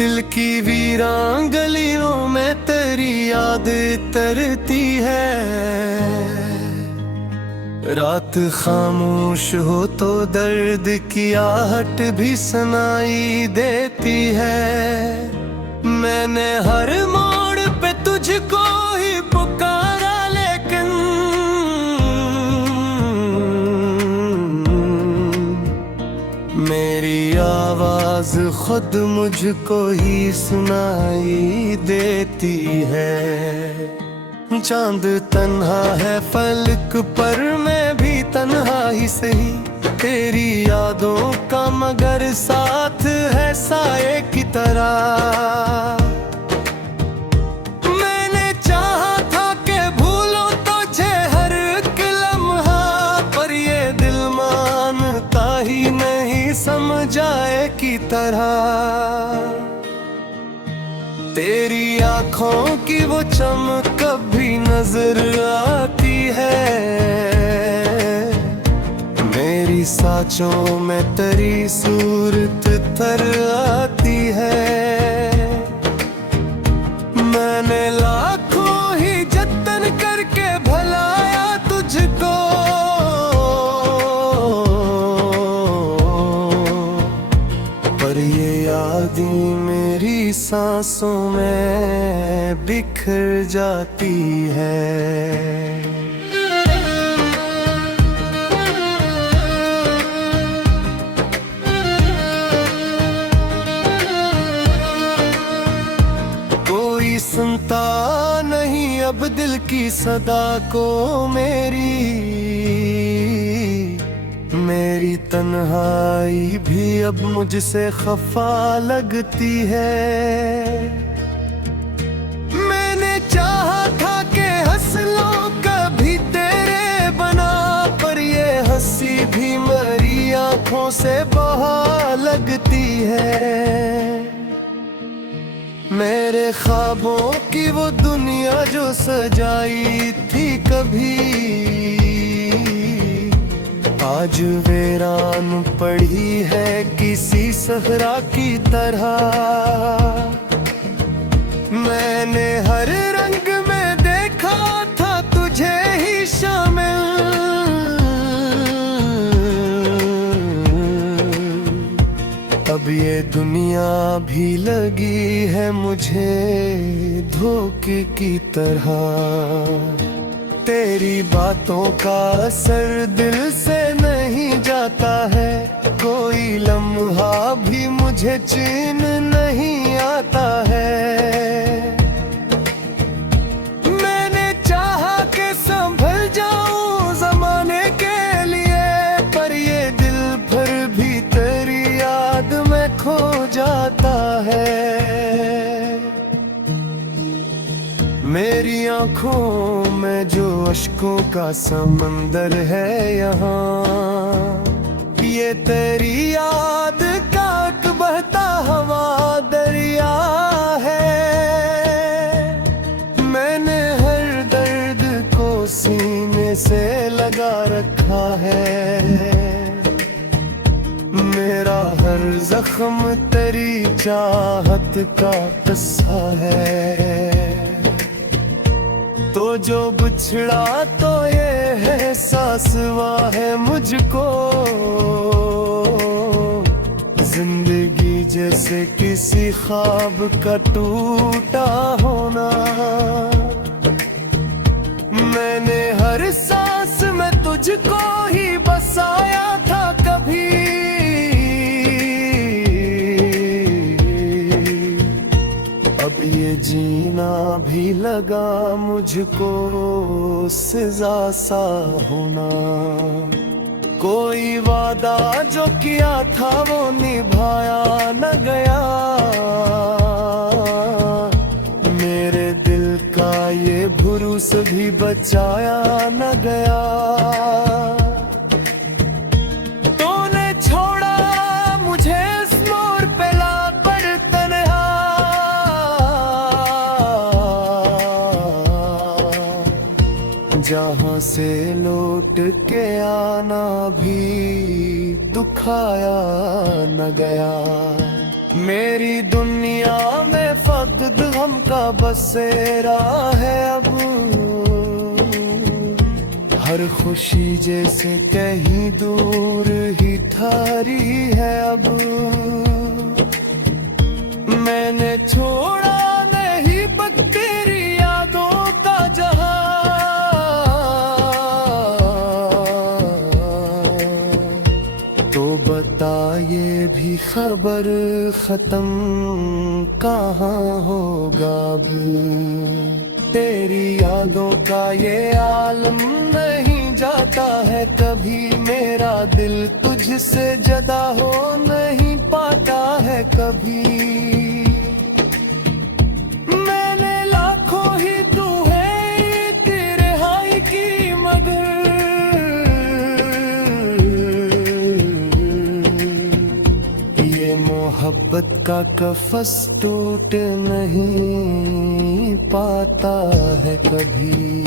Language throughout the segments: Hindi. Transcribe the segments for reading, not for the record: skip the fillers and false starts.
दिल की वीरान गलियों में तेरी याद तरती है। रात खामोश हो तो दर्द की आहट भी सुनाई देती है। मैंने हर मोड़ पे तुझको ही पुकारा, लेकिन मेरी आवाज खुद मुझको ही सुनाई देती है। चांद तन्हा है फलक पर मैं भी तन्हा ही सही, तेरी यादों का मगर साथ है साए की तरह। मैंने चाहा था कि भूलो तुझे हर एक लम्हा, पर ये दिल मानता ही नहीं समझाए की तरह। तेरी आँखों की वो चमक कभी नजर आती है, मेरी साँचों में तेरी सूरत तर आती है। मैंने लाखों ही जतन करके भलाया तुझको, पर ये यादें मेरी सांसों में बिखर जाती है। कोई सुनता नहीं अब दिल की सदा को मेरी तन्हाई भी अब मुझसे खफा लगती है। मैंने चाहा था कि हंस लो कभी तेरे बना, पर ये हंसी भी मेरी आंखों से बहा लगती है। मेरे ख्वाबों की वो दुनिया जो सजाई थी कभी, आज वीरान पड़ी है किसी सहरा की तरह। मैंने हर रंग में देखा था तुझे ही शामिल, अब ये दुनिया भी लगी है मुझे धोखे की तरह। तेरी बातों का असर दिल से नहीं जाता है, कोई लम्हा भी मुझे चैन नहीं आता है। मैंने चाहा कि संभल जाऊं जमाने के लिए, पर ये दिल भर भी तेरी याद में खो जाता है। मेरी आँखों में जो अश्कों का समंदर है यहाँ, ये तेरी याद का एक बहता हवा दरिया है। मैंने हर दर्द को सीने से लगा रखा है, मेरा हर जख्म तेरी चाहत का किस्सा है। तो जो बिछड़ा तो ये एहसास हुआ है मुझको, जिंदगी जैसे किसी ख्वाब का टूटा होना। मैंने हर सांस में तुझको ही बसाया था कभी, अब ये जीना भी लगा मुझको सजा सा होना। कोई वादा जो किया था वो निभाया न गया, मेरे दिल का ये भरोस भी बचाया न गया। तूने छोड़ा मुझे इस मोड़ पे लापड़ तन्हा, जहाँ से लौट के आना भी दुखाया न गया। मेरी दुनिया में फकत गम का बसेरा है अब। हर खुशी जैसे कहीं दूर ही ठहरी है अब। मैंने छोड़ा नहीं पग तेरी यादों का जहां, तो बता ये भी खबर खत्म कहाँ होगा अब। तेरी यादों का ये आलम नहीं जाता है कभी, मेरा दिल तुझसे जुदा हो नहीं पाता है कभी। मैंने लाखों ही तू है तेरे हाय की मगर, ये मोहब्बत का कफस टूट नहीं पाता है कभी।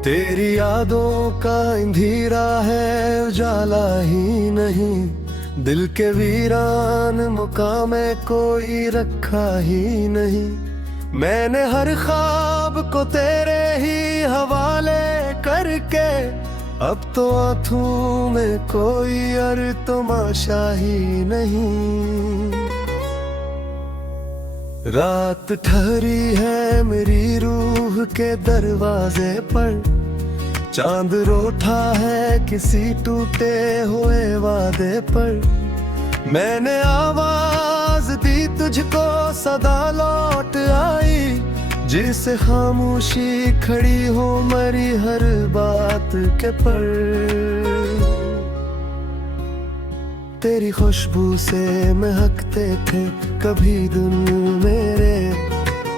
तेरी यादों का अंधेरा है उजाला ही नहीं, दिल के वीरान मुकाम में कोई रखा ही नहीं। मैंने हर ख्वाब को तेरे ही हवाले करके, अब तो आंखों में कोई और तमाशा ही नहीं। रात ठहरी है मेरी रूह के दरवाजे पर, चांद रोठा है किसी टूटे हुए वादे पर। मैंने आवाज दी तुझको सदा लौट आई, जिसे खामोशी खड़ी हो मरी हर बात के पर। तेरी खुशबू से महकते थे कभी दिन मेरे,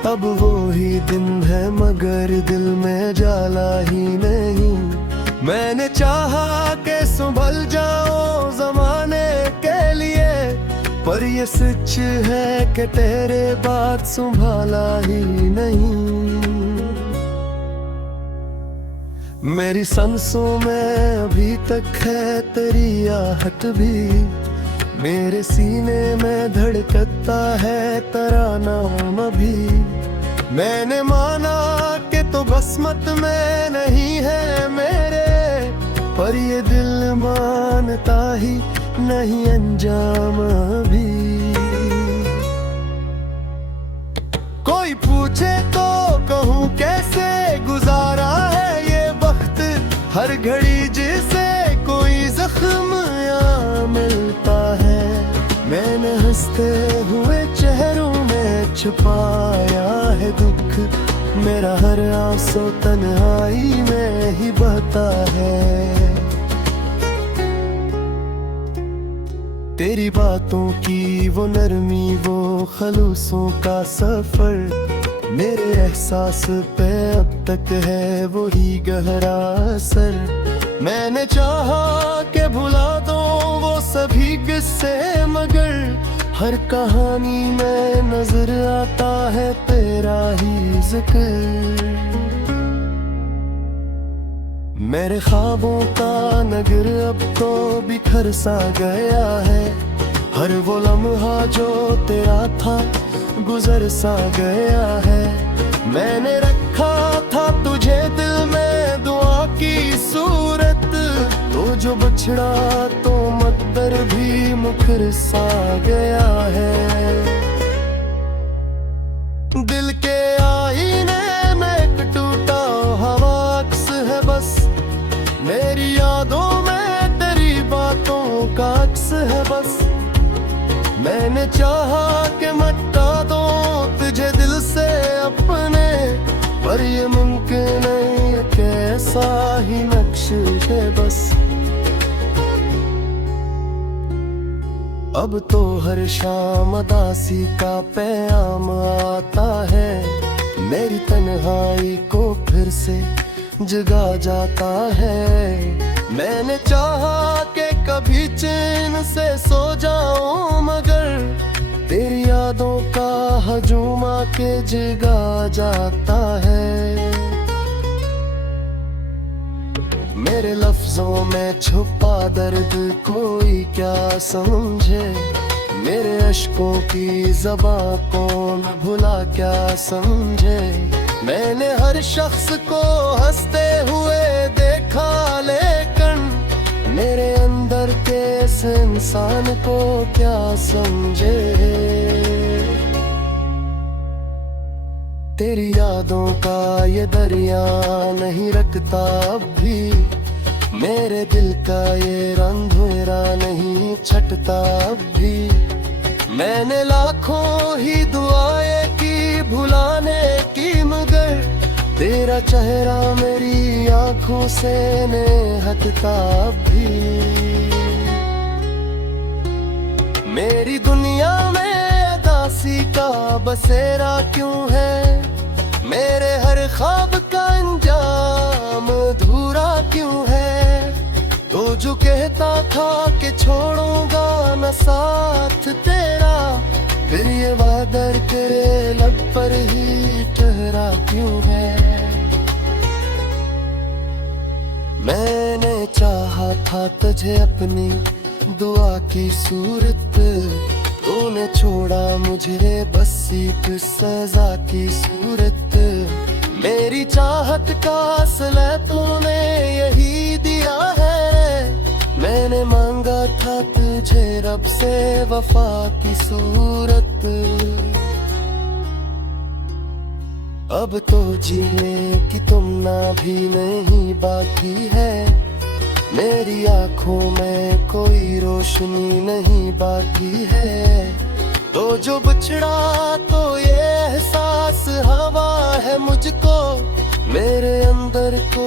अब वो ही दिन है मगर दिल में जाला ही नहीं। मैंने चाहा के संभल जाओ जमाने के लिए, पर ये सच है कि तेरे बात संभाला ही नहीं। मेरी सांसों में अभी तक है तेरी आहट भी, मेरे सीने में धड़कता है तेरा नाम अभी। मैंने माना कि तो बसमत में नहीं है मेरे, पर ये दिल मानता ही नहीं अंजाम अभी। कोई पूछे तो कहूँ कैसे गुजारा है ये वक्त, हर घड़ी जिसे कोई जख्म या मिलता है। मैंने हंसते हुए चेहरों में छुपाया है दुख, मेरा हर आंसू तन्हाई में ही बहता है। तेरी बातों की वो नरमी, वो खलूसों का सफर, मेरे एहसास पे अब तक है वही गहरा असर। मैंने चाहा के भुला दो वो सभी किस्से, मगर हर कहानी में नजर आता है तेरा ही जिक्र। मेरे ख्वाबों का नगर अब तो बिखर सा गया है, हर वो लम्हा जो तेरा था गुजर सा गया है। मैंने रखा था तुझे दिल में दुआ की सूरत, तो जो बछड़ा तो मकदर भी मुखर सा गया है। दिल के आईने में एक टूटा हवा अक्स है बस, मेरी यादों में तेरी बातों का अक्स है बस। मैंने चाहा कि मिटा दो तुझे दिल से अपने, पर ये मुमकिन नहीं, कैसा ही नक्श है बस। अब तो हर शाम उदासी का पैगाम आता है, मेरी तन्हाई को फिर से जगा जाता है। मैंने चाहा कि कभी चैन से सो जाऊं, मगर तेरी यादों का हजूम आके जगा जाता है। मेरे लफ्जों में छुपा दर्द कोई क्या समझे, मेरे अश्कों की ज़बां कौन भुला क्या समझे। मैंने हर शख्स को हंसते हुए देखा, लेकिन मेरे अंदर के इस इंसान को क्या समझे। तेरी यादों का ये दरिया नहीं रखता अब भी, मेरे दिल का ये रंधेरा नहीं छटता अब भी। मैंने लाखों ही दुआएं की भुलाने की, मगर तेरा चेहरा मेरी आंखों से नहीं हटता अब भी। मेरी दुनिया में उदासी का बसेरा क्यों है, मेरे हर ख्वाब का अंजाम अधूरा क्यों है। तो जो कहता था कि छोड़ूंगा न साथ तेरा, फिर ये वादा तेरे लब पर ही ठहरा क्यों है। मैंने चाहा था तुझे अपनी दुआ की सूरत, तूने छोड़ा मुझे बस एक सजा की सूरत। मेरी चाहत का असला तूने यही दिया है, मैंने मांगा था तुझे रब से वफा की सूरत। अब तो जीने की तुमना भी नहीं बाकी है, मेरी आंखों में कोई रोशनी नहीं बाकी है। तो जो बिछड़ा तो ये एहसास हवा है मुझको, मेरे अंदर को